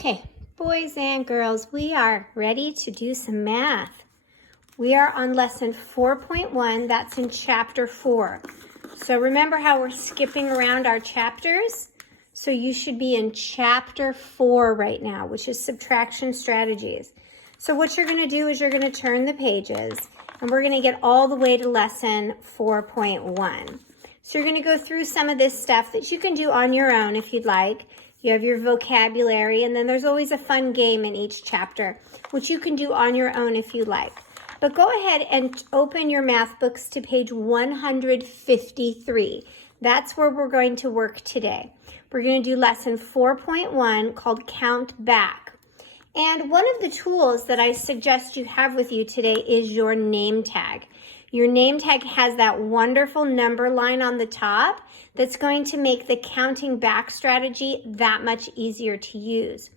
Okay, boys and girls, we are ready to do some math. We are on lesson 4.1, that's in chapter 4. So remember how we're skipping around our chapters? So you should be in chapter 4 right now, which is subtraction strategies. So what you're going to do is you're going to turn the pages, and we're going to get all the way to lesson 4.1. So you're going to go through some of this stuff that you can do on your own if you'd like. You have your vocabulary, and then there's always a fun game in each chapter, which you can do on your own if you like. But go ahead and open your math books to page 153. That's where we're going to work today. We're going to do lesson 4.1 called Count Back. And one of the tools that I suggest you have with you today is your name tag. Your name tag has that wonderful number line on the top that's going to make the counting back strategy that much easier to use.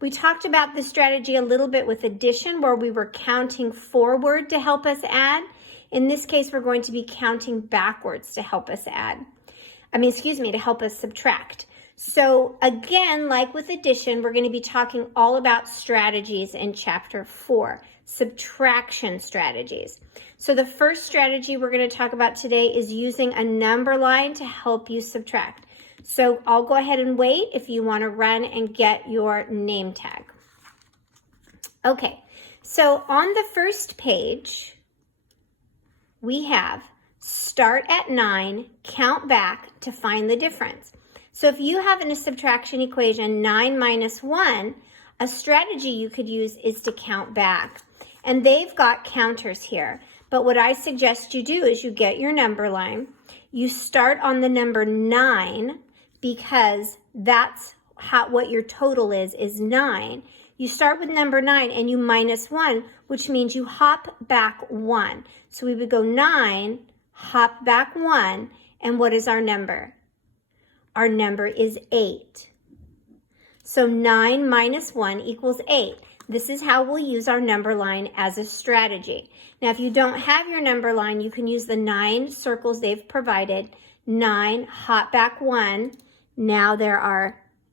We talked about this strategy a little bit with addition, where we were counting forward to help us add. In this case, we're going to be counting backwards to help us add. To help us subtract. So again, like with addition, we're going to be talking all about strategies in chapter 4, subtraction strategies. So the first strategy we're going to talk about today is using a number line to help you subtract. So I'll go ahead and wait if you want to run and get your name tag. Okay, so on the first page, we have start at 9, count back to find the difference. So if you have in a subtraction equation 9 minus 1, a strategy you could use is to count back. And they've got counters here. But what I suggest you do is you get your number line. You start on the number 9 because that's what your total is 9. You start with number 9 and you minus 1, which means you hop back 1. So we would go 9, hop back 1, and what is our number? Our number is 8. So 9 minus 1 equals 8. This is how we'll use our number line as a strategy. Now, if you don't have your number line, you can use the 9 circles they've provided. 9, hop back 1. Now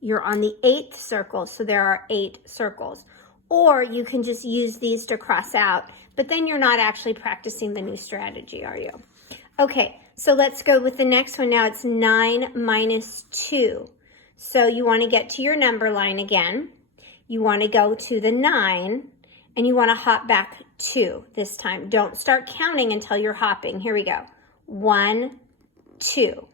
you're on the 8th circle, so there are 8 circles. Or you can just use these to cross out, but then you're not actually practicing the new strategy, are you? Okay, so let's go with the next one. Now it's 9 minus 2. So you want to get to your number line again. You want to go to the 9, and you want to hop back 2 this time. Don't start counting until you're hopping. Here we go. 1, 2.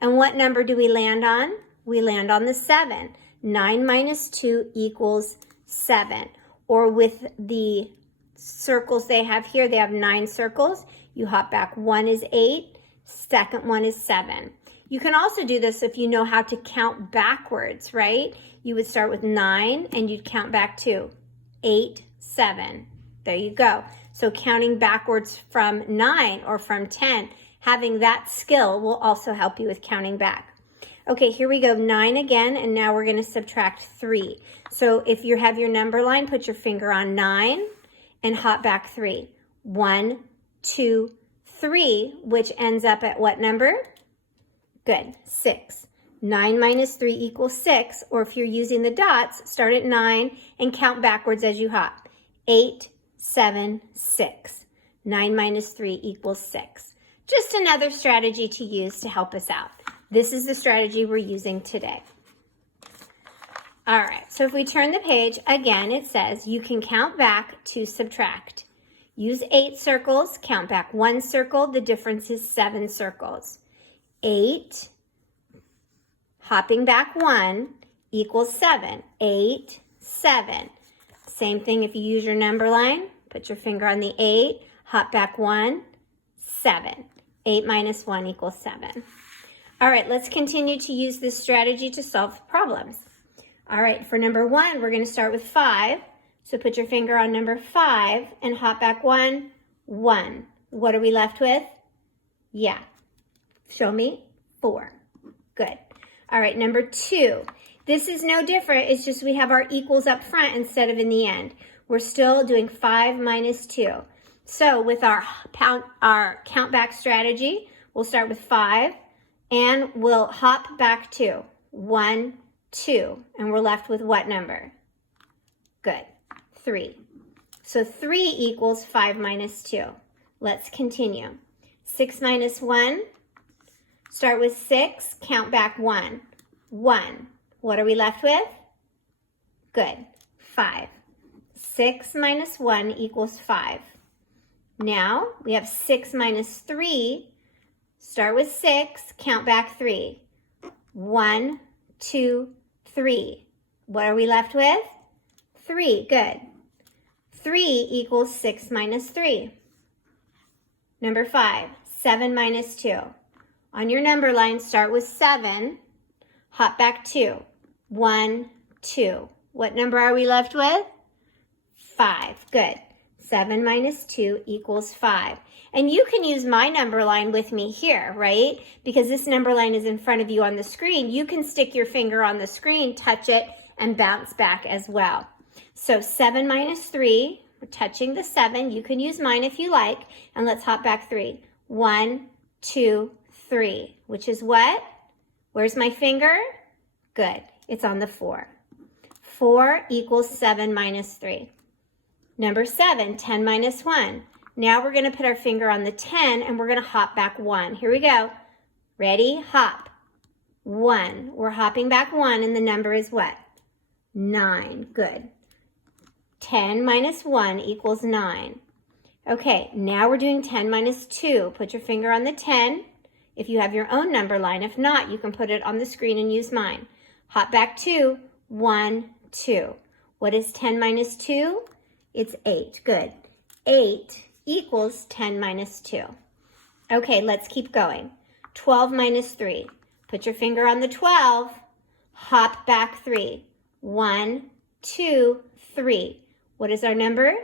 And what number do we land on? We land on the 7. 9 minus 2 equals 7. Or with the circles they have here, they have 9 circles. You hop back. 1 is 8. Second one is 7. You can also do this if you know how to count backwards, right? You would start with 9 and you'd count back 2. 8, 7. There you go. So counting backwards from 9 or from 10, having that skill will also help you with counting back. Okay, here we go. 9 again, and now we're going to subtract 3. So if you have your number line, put your finger on 9 and hop back 3. 1, 2, 3, which ends up at what number? Good, 6. 9 minus 3 equals 6, or if you're using the dots, start at 9 and count backwards as you hop. 8, 7, 6. 9 minus 3 equals 6. Just another strategy to use to help us out. This is the strategy we're using today. All right, so if we turn the page, again, it says you can count back to subtract. Use 8 circles, count back 1 circle, the difference is 7 circles. 8, hopping back 1 equals 7. 8, 7. Same thing if you use your number line. Put your finger on the 8, hop back 1, 7. 8 minus 1 equals 7. All right, let's continue to use this strategy to solve problems. All right, for number 1, we're going to start with 5. So put your finger on number 5 and hop back 1, 1. What are we left with? Yeah. Show me. 4. Good. All right, number 2. This is no different. It's just we have our equals up front instead of in the end. We're still doing 5 minus 2. So with our count back strategy, we'll start with 5 and we'll hop back 2. 1, 2. And we're left with what number? Good. 3. So 3 equals 5 minus 2. Let's continue. 6 minus 1. Start with 6, count back 1. 1. What are we left with? Good. 5. 6 minus 1 equals 5. Now we have 6 minus 3. Start with 6, count back 3. 1, 2, 3. What are we left with? 3. Good. 3 equals 6 minus 3. Number 5, 7 minus 2. On your number line, start with 7, hop back 2. 1, 2. What number are we left with? 5. Good. 7 minus 2 equals 5. And you can use my number line with me here, right? Because this number line is in front of you on the screen. You can stick your finger on the screen, touch it, and bounce back as well. So 7 minus 3, we're touching the 7. You can use mine if you like. And let's hop back 3. 1, 2, 3. Which is what? Where's my finger? Good. It's on the 4. 4 equals 7 minus 3. Number 7, 10 minus 1. Now we're going to put our finger on the 10 and we're going to hop back 1. Here we go. Ready? Hop. 1. We're hopping back 1 and the number is what? 9. Good. 10 minus 1 equals 9. Okay, now we're doing 10 minus 2. Put your finger on the 10 if you have your own number line. If not, you can put it on the screen and use mine. Hop back 2. 1, 2. What is 10 minus 2? It's 8. Good. 8 equals 10 minus 2. Okay, let's keep going. 12 minus 3. Put your finger on the 12. Hop back 3. 1, 2, 3. What is our number?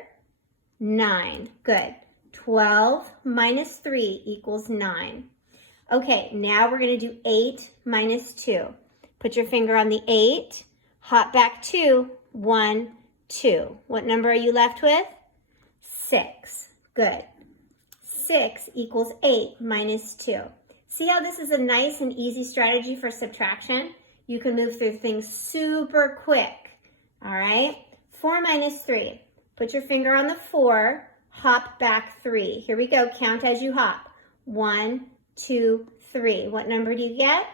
9. Good. 12 minus 3 equals 9. Okay, now we're going to do 8 minus 2. Put your finger on the 8. Hop back 2. 1, 2. What number are you left with? 6. Good. 6 equals 8 minus 2. See how this is a nice and easy strategy for subtraction? You can move through things super quick. All right? 4 minus 3. Put your finger on the 4. Hop back 3. Here we go. Count as you hop. 1, 2, 3. What number do you get?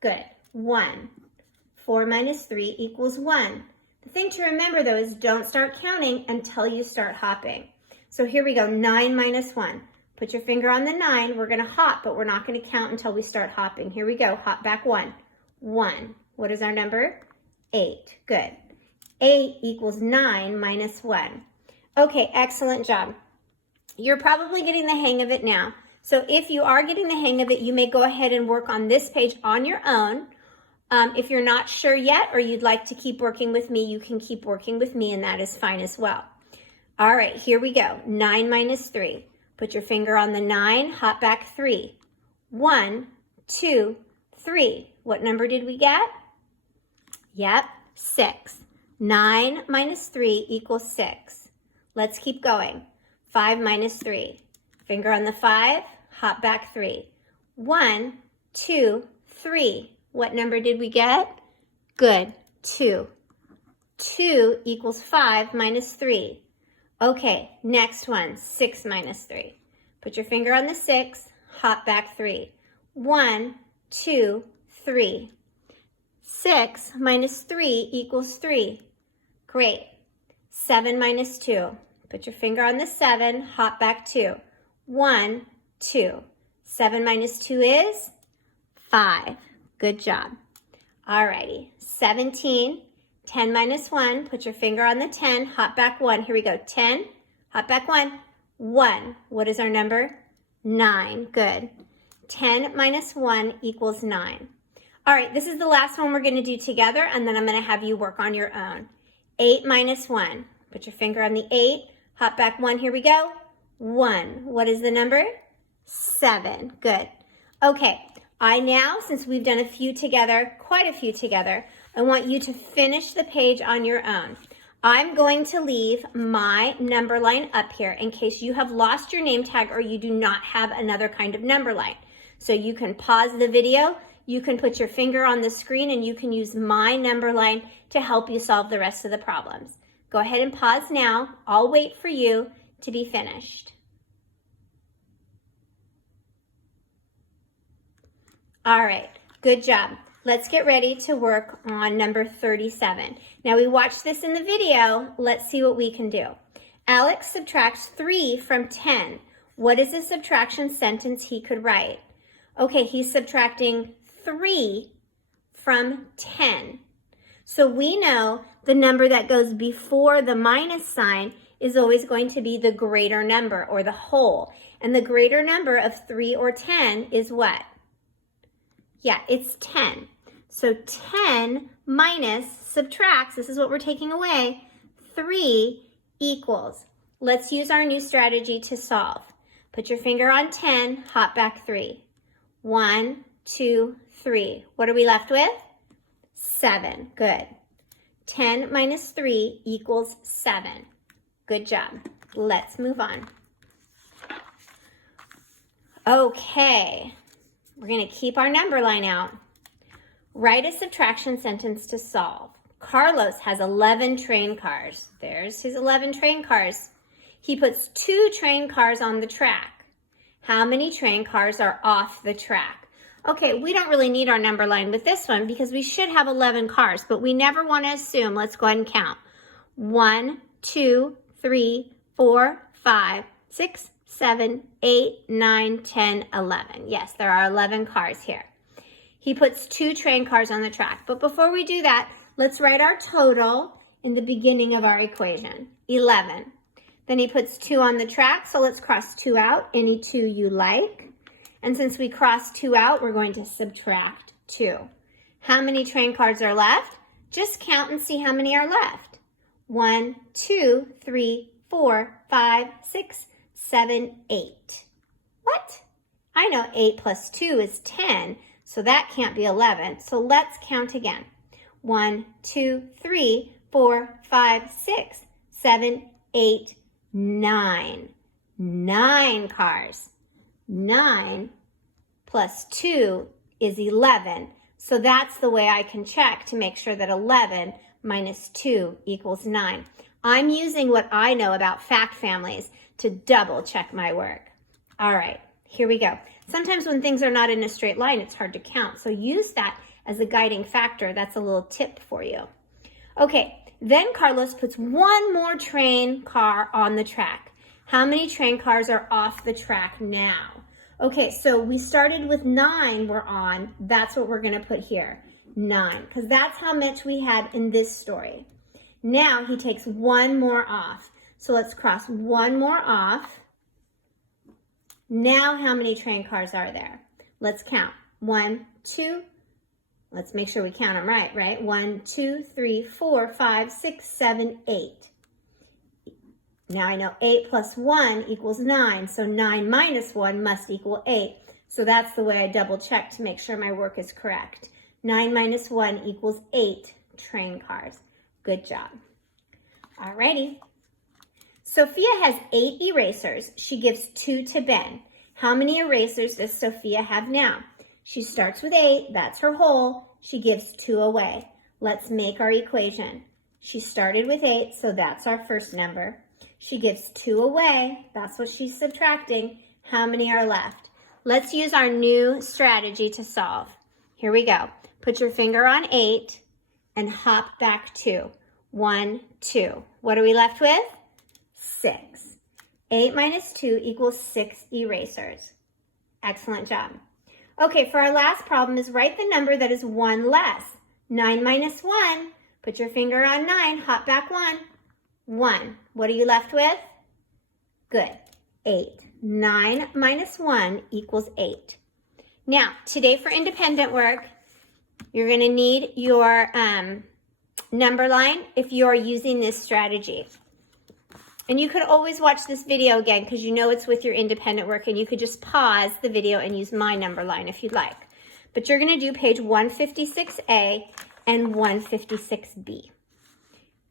Good. 1. 4 minus 3 equals 1. The thing to remember, though, is don't start counting until you start hopping. So here we go, 9 minus 1. Put your finger on the 9. We're going to hop, but we're not going to count until we start hopping. Here we go, hop back 1. 1. What is our number? 8. Good. 8 equals 9 minus 1. Okay, excellent job. You're probably getting the hang of it now. So if you are getting the hang of it, you may go ahead and work on this page on your own. If you're not sure yet or you'd like to keep working with me, you can keep working with me and that is fine as well. All right, here we go. 9 minus 3. Put your finger on the 9, hop back 3. 1, 2, 3. What number did we get? Yep, 6. 9 minus 3 equals 6. Let's keep going. 5 minus 3. Finger on the 5, hop back 3. 1, 2, 3. What number did we get? Good, 2. 2 equals 5 minus 3. Okay, next one, 6 minus 3. Put your finger on the 6, hop back 3. 1, 2, 3. 6 minus 3 equals 3. Great. 7 minus 2. Put your finger on the 7, hop back 2. 1, 2. 7 minus 2 is 5. Good job. Alrighty, 17, 10 minus 1, put your finger on the 10, hop back 1. Here we go, 10, hop back 1, 1. What is our number? 9, good. 10 minus 1 equals 9. All right, this is the last one we're gonna do together, and then I'm gonna have you work on your own. 8 minus 1, put your finger on the 8, hop back 1, here we go, 1. What is the number? 7, good. Okay. I now, since we've done a few together, quite a few together, I want you to finish the page on your own. I'm going to leave my number line up here in case you have lost your name tag or you do not have another kind of number line. So you can pause the video, you can put your finger on the screen, and you can use my number line to help you solve the rest of the problems. Go ahead and pause now. I'll wait for you to be finished. All right, good job. Let's get ready to work on number 37. Now we watched this in the video. Let's see what we can do. Alex subtracts 3 from 10. What is a subtraction sentence he could write? Okay, he's subtracting 3 from 10. So we know the number that goes before the minus sign is always going to be the greater number or the whole. And the greater number of 3 or 10 is what? Yeah, it's 10. So 10 minus subtracts, this is what we're taking away, 3 equals. Let's use our new strategy to solve. Put your finger on 10, hop back 3. 1, 2, 3. What are we left with? 7. Good. 10 minus 3 equals 7. Good job. Let's move on. Okay. We're going to keep our number line out. Write a subtraction sentence to solve. Carlos has 11 train cars. There's his 11 train cars. He puts 2 train cars on the track. How many train cars are off the track? Okay, we don't really need our number line with this one because we should have 11 cars, but we never want to assume. Let's go ahead and count. 1, 2, 3, 4, 5, 6, 7, 8, 9, 10, 11. Yes, there are 11 cars here. He puts 2 train cars on the track. But before we do that, let's write our total in the beginning of our equation, 11. Then he puts 2 on the track, so let's cross 2 out, any 2 you like. And since we crossed 2 out, we're going to subtract 2. How many train cars are left? Just count and see how many are left. 1, 2, 3, 4, 5, 6, 7, 8. What? I know 8 plus 2 is 10, so that can't be 11. So let's count again. 1, 2, 3, 4, 5, 6, 7, 8, 9. 9 cars. 9 plus 2 is 11. So that's the way I can check to make sure that 11 minus 2 equals 9. I'm using what I know about fact families to double check my work. All right, here we go. Sometimes when things are not in a straight line, it's hard to count. So use that as a guiding factor. That's a little tip for you. Okay, then Carlos puts 1 more train car on the track. How many train cars are off the track now? Okay, so we started with 9 we're on. That's what we're gonna put here, 9, because that's how much we had in this story. Now he takes 1 more off. So let's cross 1 more off. Now how many train cars are there? Let's count. 1, 2, let's make sure we count them right? 1, 2, 3, 4, 5, 6, 7, 8. Now I know 8 plus 1 equals 9, so 9 minus 1 must equal 8. So that's the way I double check to make sure my work is correct. 9 minus 1 equals 8 train cars. Good job. Alrighty. Sophia has 8 erasers. She gives 2 to Ben. How many erasers does Sophia have now? She starts with 8, that's her whole. She gives 2 away. Let's make our equation. She started with 8, so that's our first number. She gives 2 away. That's what she's subtracting. How many are left? Let's use our new strategy to solve. Here we go. Put your finger on 8 and hop back 2. 1, 2. What are we left with? 6. 8 minus 2 equals 6 erasers. Excellent job. Okay, for our last problem is write the number that is 1 less. 9 minus 1. Put your finger on 9. Hop back 1. 1. What are you left with? Good. 8. 9 minus 1 equals 8. Now, today for independent work, you're going to need your number line if you're using this strategy. And you could always watch this video again because you know it's with your independent work, and you could just pause the video and use my number line if you'd like. But you're going to do page 156A and 156B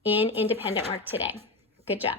in independent work today. Good job.